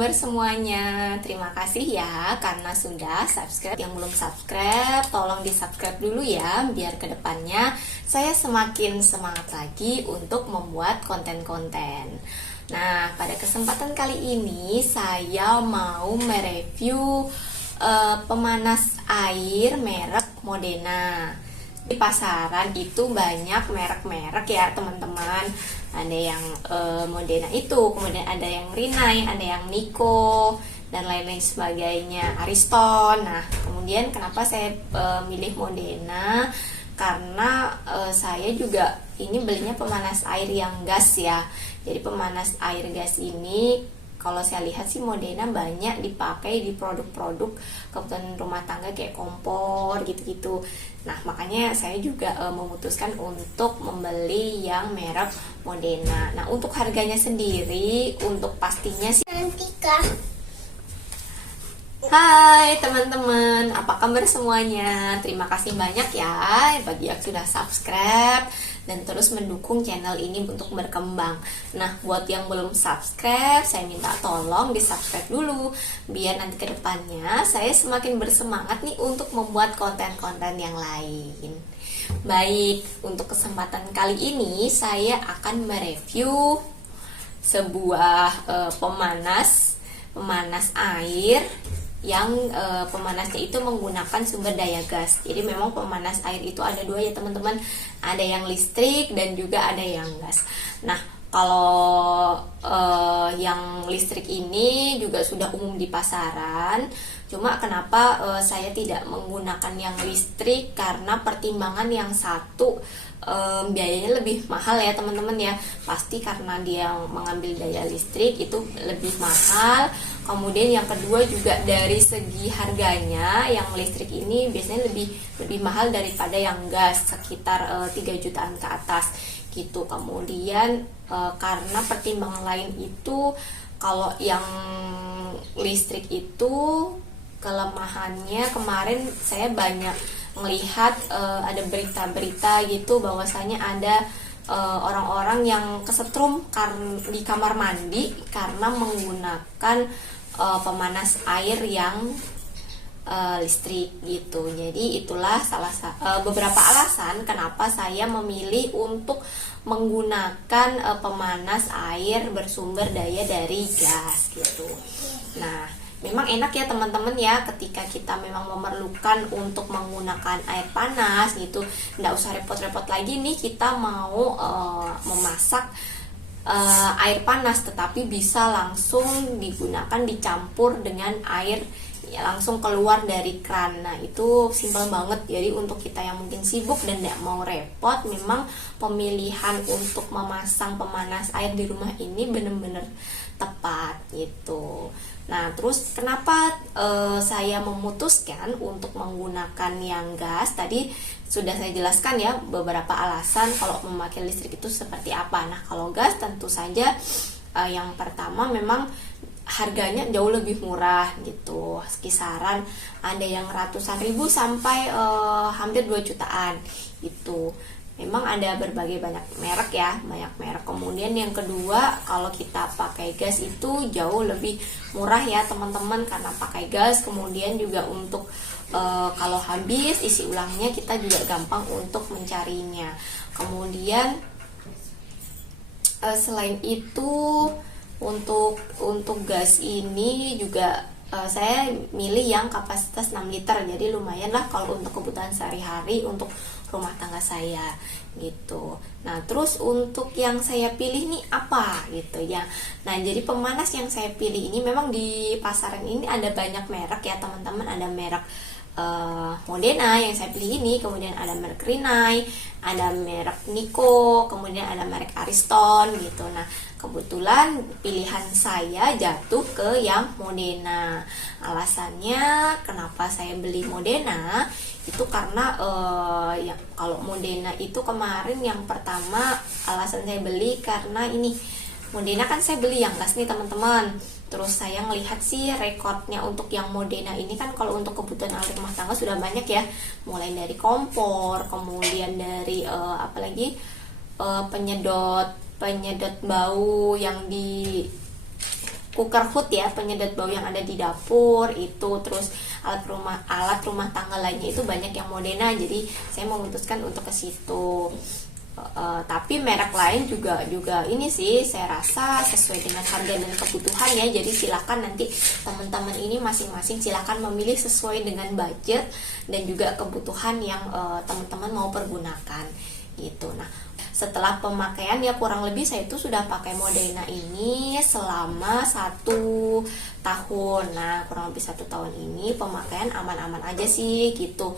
kabar semuanya? Terima kasih ya karena sudah subscribe. Yang belum subscribe, tolong di subscribe dulu ya, biar kedepannya saya semakin semangat lagi untuk membuat konten-konten. Nah, pada kesempatan kali ini saya mau mereview pemanas air merek Modena. Di pasaran itu banyak merek-merek ya teman-teman. Ada yang Modena itu, kemudian ada yang Rinnai, ada yang Niko, dan lain-lain sebagainya, Ariston. Nah, kemudian kenapa saya milih Modena? Karena saya juga ini belinya pemanas air yang gas ya. Jadi pemanas air gas ini kalau saya lihat sih Modena banyak dipakai di produk-produk kebutuhan rumah tangga kayak kompor gitu-gitu. Nah, makanya saya juga memutuskan untuk membeli yang merek Modena. Nah, untuk harganya sendiri, untuk pastinya sih Hai teman-teman, apa kabar semuanya? Terima kasih banyak ya bagi yang sudah subscribe dan terus mendukung channel ini untuk berkembang. Nah, buat yang belum subscribe, saya minta tolong di subscribe dulu, biar nanti kedepannya saya semakin bersemangat nih untuk membuat konten-konten yang lain. Baik, untuk kesempatan kali ini saya akan mereview sebuah pemanas air yang pemanasnya itu menggunakan sumber daya gas. Jadi memang pemanas air itu ada dua ya teman-teman, ada yang listrik dan juga ada yang gas. Nah, kalau yang listrik ini juga sudah umum di pasaran. Cuma kenapa saya tidak menggunakan yang listrik, karena pertimbangan yang satu, biayanya lebih mahal ya teman-teman ya. Pasti karena dia mengambil daya listrik itu lebih mahal. Kemudian yang kedua juga dari segi harganya, yang listrik ini biasanya lebih mahal daripada yang gas, sekitar 3 jutaan ke atas gitu. Kemudian karena pertimbangan lain itu, kalau yang listrik itu kelemahannya, kemarin saya banyak melihat ada berita-berita gitu bahwasanya ada orang-orang yang kesetrum di kamar mandi karena menggunakan pemanas air yang listrik gitu. Jadi itulah beberapa alasan kenapa saya memilih untuk menggunakan pemanas air bersumber daya dari gas gitu. Nah, memang enak ya teman-teman ya, ketika kita memang memerlukan untuk menggunakan air panas gitu, nggak usah repot-repot lagi nih kita mau memasak air panas, tetapi bisa langsung digunakan dicampur dengan air ya, langsung keluar dari kran. Nah, itu simpel banget. Jadi untuk kita yang mungkin sibuk dan tidak mau repot, memang pemilihan untuk memasang pemanas air di rumah ini benar-benar tepat gitu. Nah, terus kenapa saya memutuskan untuk menggunakan yang gas? Tadi sudah saya jelaskan ya beberapa alasan kalau memakai listrik itu seperti apa. Nah, kalau gas tentu saja yang pertama memang harganya jauh lebih murah gitu. Kisaran ada yang ratusan ribu sampai hampir 2 jutaan gitu. Memang ada berbagai banyak merek ya, banyak merek. Kemudian yang kedua, kalau kita pakai gas itu jauh lebih murah ya teman-teman, karena pakai gas. Kemudian juga untuk kalau habis isi ulangnya kita juga gampang untuk mencarinya. Kemudian selain itu untuk gas ini juga saya milih yang kapasitas 6 liter. Jadi lumayan lah kalau untuk kebutuhan sehari-hari untuk rumah tangga saya gitu. Nah, terus untuk yang saya pilih nih apa gitu ya. Nah, jadi pemanas yang saya pilih ini memang di pasaran ini ada banyak merek ya teman-teman. Ada merek Modena yang saya pilih ini, kemudian ada merek Rinnai, ada merek Niko, kemudian ada merek Ariston gitu. Nah, kebetulan pilihan saya jatuh ke yang Modena. Alasannya kenapa saya beli Modena itu karena ya kalau Modena itu kemarin yang pertama alasan saya beli karena ini Modena kan saya beli yang gas nih teman-teman. Terus saya ngelihat sih rekodnya untuk yang Modena ini kan, kalau untuk kebutuhan rumah tangga sudah banyak ya, mulai dari kompor, kemudian dari apalagi penyedot bau yang di cooker hood ya, penyedot bau yang ada di dapur itu, terus alat rumah tangga lainnya itu banyak yang Modena, jadi saya memutuskan untuk ke situ. Tapi merek lain juga ini sih saya rasa sesuai dengan harga dan kebutuhan ya, jadi silakan nanti teman-teman ini masing-masing silakan memilih sesuai dengan budget dan juga kebutuhan yang teman-teman mau pergunakan gitu. Nah, setelah pemakaian ya kurang lebih saya itu sudah pakai Modena ini selama 1 tahun. Nah, kurang lebih 1 tahun ini pemakaian aman-aman aja sih gitu.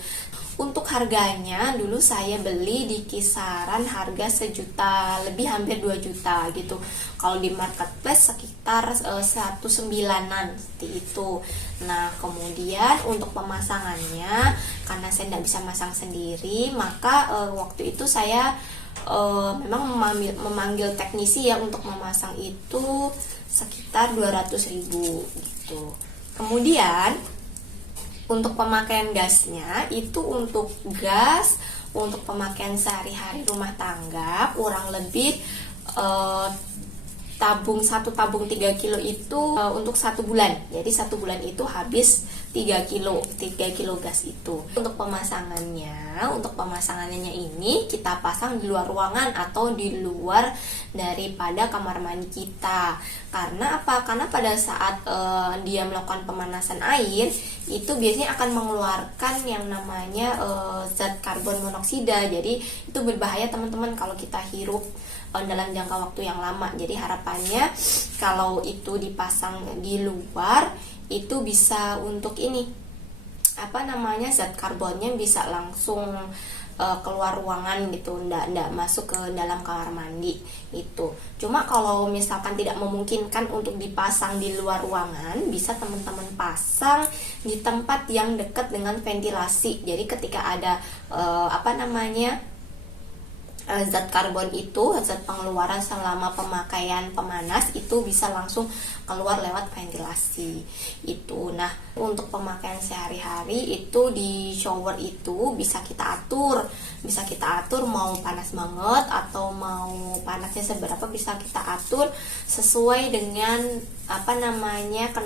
Untuk harganya dulu saya beli di kisaran harga 1 juta lebih, hampir 2 juta gitu. Kalau di marketplace sekitar 1,9-an seperti itu. Nah, kemudian untuk pemasangannya karena saya tidak bisa masang sendiri, maka waktu itu saya memang memanggil teknisi ya untuk memasang itu sekitar 200.000 gitu. Kemudian untuk pemakaian gasnya itu, untuk gas untuk pemakaian sehari-hari rumah tangga kurang lebih satu tabung 3 kilo itu untuk 1 bulan. Jadi 1 bulan itu habis 3 kilo gas itu. Untuk pemasangannya ini kita pasang di luar ruangan atau di luar daripada kamar mandi kita. Karena apa? Karena pada saat dia melakukan pemanasan air itu biasanya akan mengeluarkan yang namanya zat karbon monoksida. Jadi itu berbahaya teman-teman kalau kita hirup dalam jangka waktu yang lama. Jadi harapannya kalau itu dipasang di luar itu bisa untuk ini zat karbonnya bisa langsung keluar ruangan gitu, ndak masuk ke dalam kamar mandi itu. Cuma kalau misalkan tidak memungkinkan untuk dipasang di luar ruangan, bisa teman-teman pasang di tempat yang dekat dengan ventilasi. Jadi ketika ada zat karbon itu, zat pengeluaran selama pemakaian pemanas itu bisa langsung keluar lewat ventilasi itu. Nah, untuk pemakaian sehari-hari itu di shower itu bisa kita atur mau panas banget atau mau panasnya seberapa, bisa kita atur sesuai dengan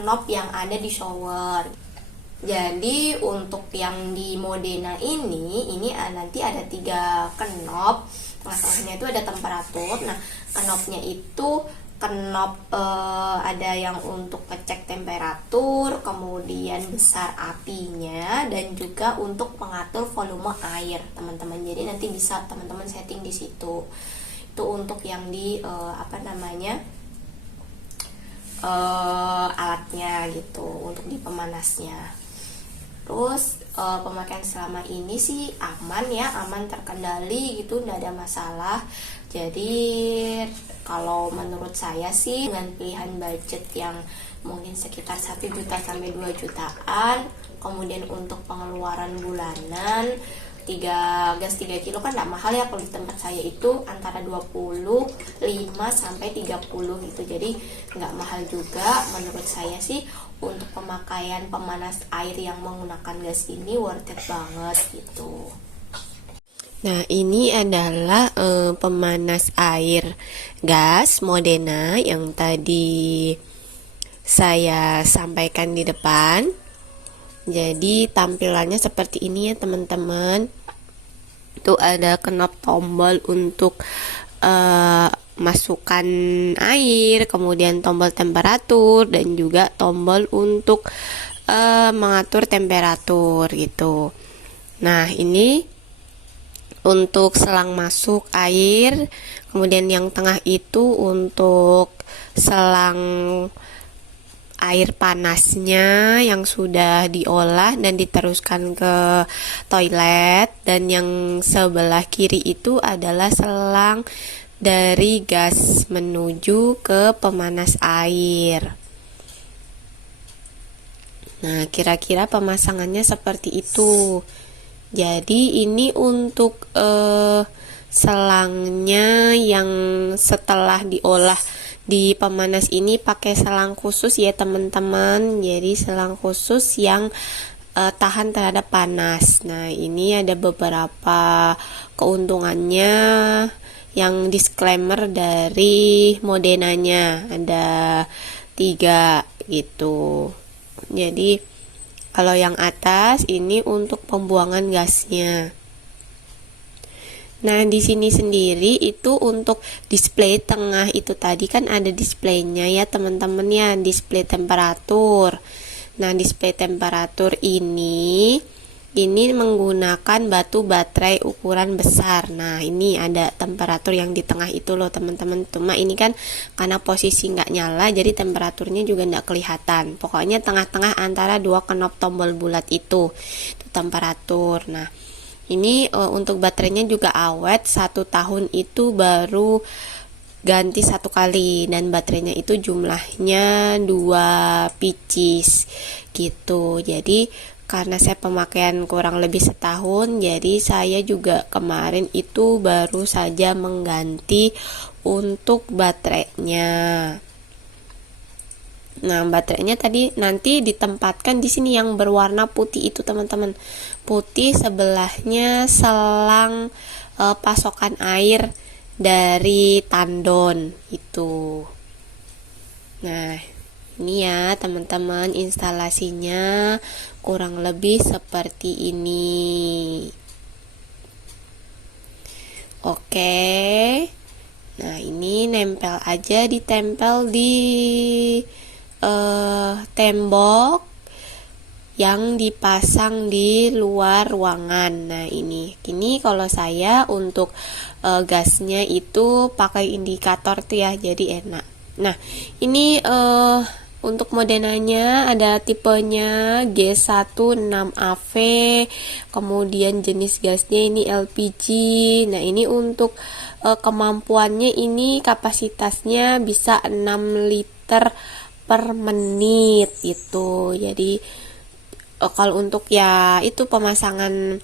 knob yang ada di shower. Jadi untuk yang di Modena ini nanti ada 3 knob. Masalahnya itu ada temperatur. Nah, knobnya itu ada yang untuk ngecek temperatur, kemudian besar apinya, dan juga untuk mengatur volume air, teman-teman. Jadi nanti bisa teman-teman setting di situ. Itu untuk yang di alatnya gitu, untuk di pemanasnya. Terus pemakaian selama ini sih aman terkendali gitu, tidak ada masalah. Jadi kalau menurut saya sih dengan pilihan budget yang mungkin sekitar 1 juta sampai 2 jutaan, kemudian untuk pengeluaran bulanan gas 3 kilo kan tidak mahal ya. Kalau di tempat saya itu antara 25 sampai 30 gitu, jadi nggak mahal juga. Menurut saya sih untuk pemakaian pemanas air yang menggunakan gas ini worth it banget gitu. Nah, ini adalah pemanas air gas Modena yang tadi saya sampaikan di depan. Jadi tampilannya seperti ini ya teman-teman. Itu ada knob tombol untuk masukkan air, kemudian tombol temperatur, dan juga tombol untuk mengatur temperatur gitu. Nah, ini untuk selang masuk air, kemudian yang tengah itu untuk selang air panasnya yang sudah diolah dan diteruskan ke toilet, dan yang sebelah kiri itu adalah selang dari gas menuju ke pemanas air. Nah, kira-kira pemasangannya seperti itu. Jadi ini untuk selangnya yang setelah diolah di pemanas ini pakai selang khusus ya teman-teman. Jadi selang khusus yang tahan terhadap panas. Nah, ini ada beberapa keuntungannya yang disclaimer dari Modenanya. Ada 3 gitu. Jadi kalau yang atas ini untuk pembuangan gasnya. Nah, di sini sendiri itu untuk display tengah itu tadi kan ada displaynya ya teman-teman ya, display temperatur. Nah, display temperatur ini menggunakan batu baterai ukuran besar. Nah, ini ada temperatur yang di tengah itu loh teman-teman. Cuma ini kan karena posisi nggak nyala, jadi temperaturnya juga nggak kelihatan. Pokoknya tengah-tengah antara dua knob tombol bulat itu temperatur. Nah, ini untuk baterainya juga awet, 1 tahun itu baru ganti 1 kali, dan baterainya itu jumlahnya 2 pieces gitu. Jadi karena saya pemakaian kurang lebih setahun, jadi saya juga kemarin itu baru saja mengganti untuk baterainya. Nah, baterainya tadi nanti ditempatkan di sini yang berwarna putih itu teman-teman. Putih sebelahnya selang pasokan air dari tandon itu. Nah, ini ya teman-teman instalasinya kurang lebih seperti ini. Oke. Nah, ini nempel aja, ditempel di tembok yang dipasang di luar ruangan. Nah, ini kalau saya untuk gasnya itu pakai indikator tuh ya, jadi enak. Nah, ini untuk modelnya ada tipenya G16AV, kemudian jenis gasnya ini LPG. Nah, ini untuk kemampuannya ini kapasitasnya bisa 6 liter per menit itu. Jadi kalau untuk ya itu pemasangan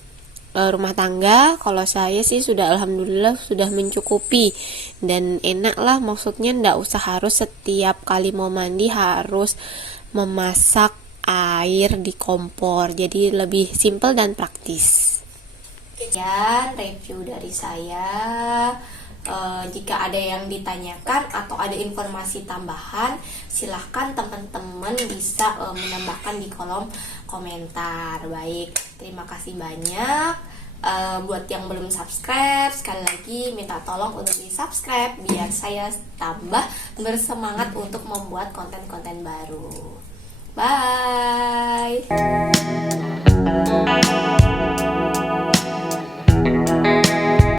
rumah tangga, kalau saya sih sudah alhamdulillah sudah mencukupi dan enak lah, maksudnya ndak usah harus setiap kali mau mandi harus memasak air di kompor, jadi lebih simple dan praktis. Sekian review dari saya. Jika ada yang ditanyakan atau ada informasi tambahan, silahkan teman-teman bisa menambahkan di kolom komentar. Baik, terima kasih banyak. Buat yang belum subscribe, sekali lagi minta tolong untuk di subscribe biar saya tambah bersemangat untuk membuat konten-konten baru. Bye.